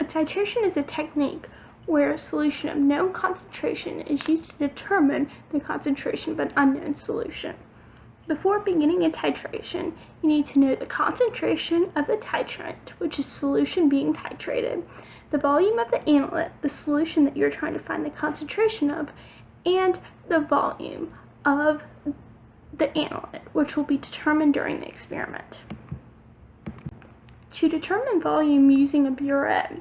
A titration is a technique where a solution of known concentration is used to determine the concentration of an unknown solution. Before beginning a titration, you need to know the concentration of the titrant, which is the solution being titrated, the volume of the analyte, the solution that you're trying to find the concentration of, and the volume of the analyte, which will be determined during the experiment. To determine volume using a Buret,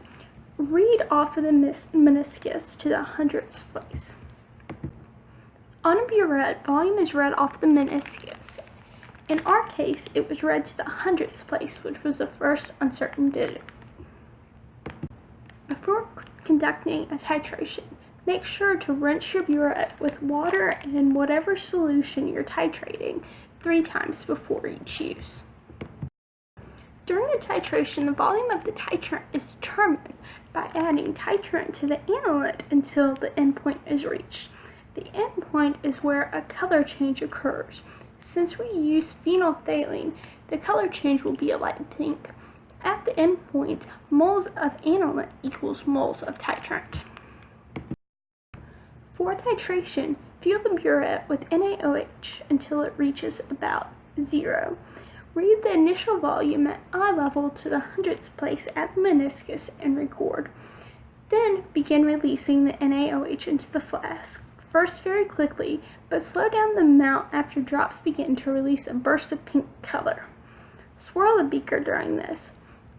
read off of the meniscus to the hundredths place. On a Buret, volume is read off the meniscus. In our case, it was read to the hundredths place, which was the first uncertain digit. Before conducting a titration, make sure to rinse your Buret with water and whatever solution you're titrating 3 times before each use. During the titration, the volume of the titrant is determined by adding titrant to the analyte until the endpoint is reached. The endpoint is where a color change occurs. Since we use phenolphthalein, the color change will be a light pink. At the endpoint, moles of analyte equals moles of titrant. For titration, fill the Buret with NaOH until it reaches about 0. Read the initial volume at eye level to the hundredths place at the meniscus and record. Then begin releasing the NaOH into the flask, first very quickly, but slow down the amount after drops begin to release a burst of pink color. Swirl the beaker during this.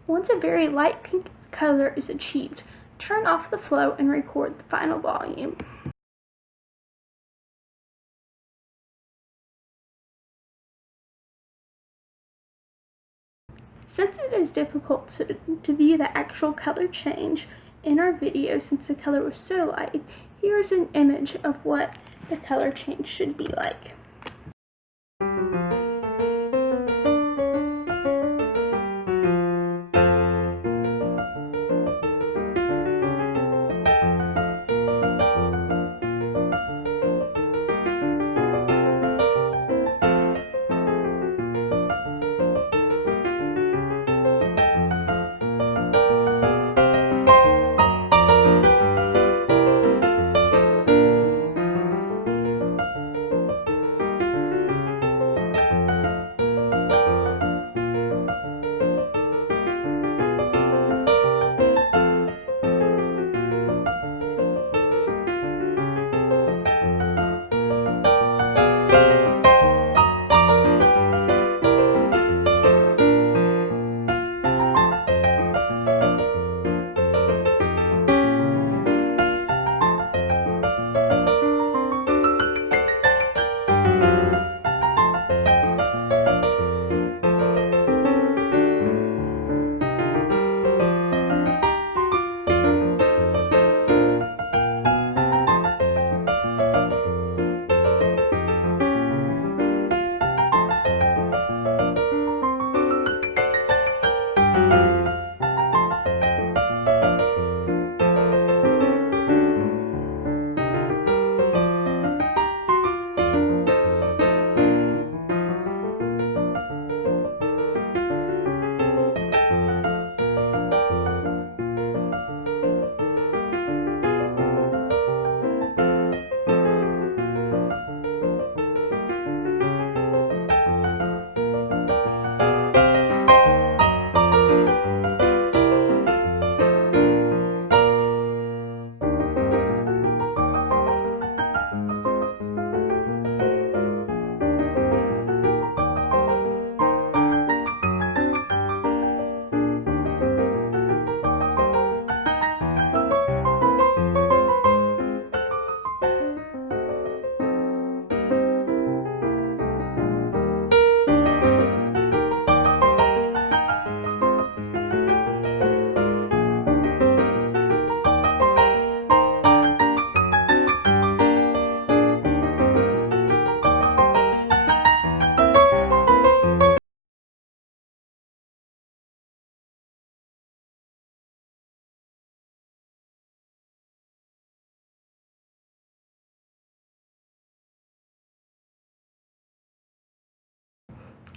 Once a very light pink color is achieved, turn off the flow and record the final volume. Since it is difficult to view the actual color change in our video since the color was so light, here is an image of what the color change should be like.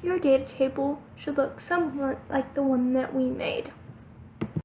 Your data table should look somewhat like the one that we made.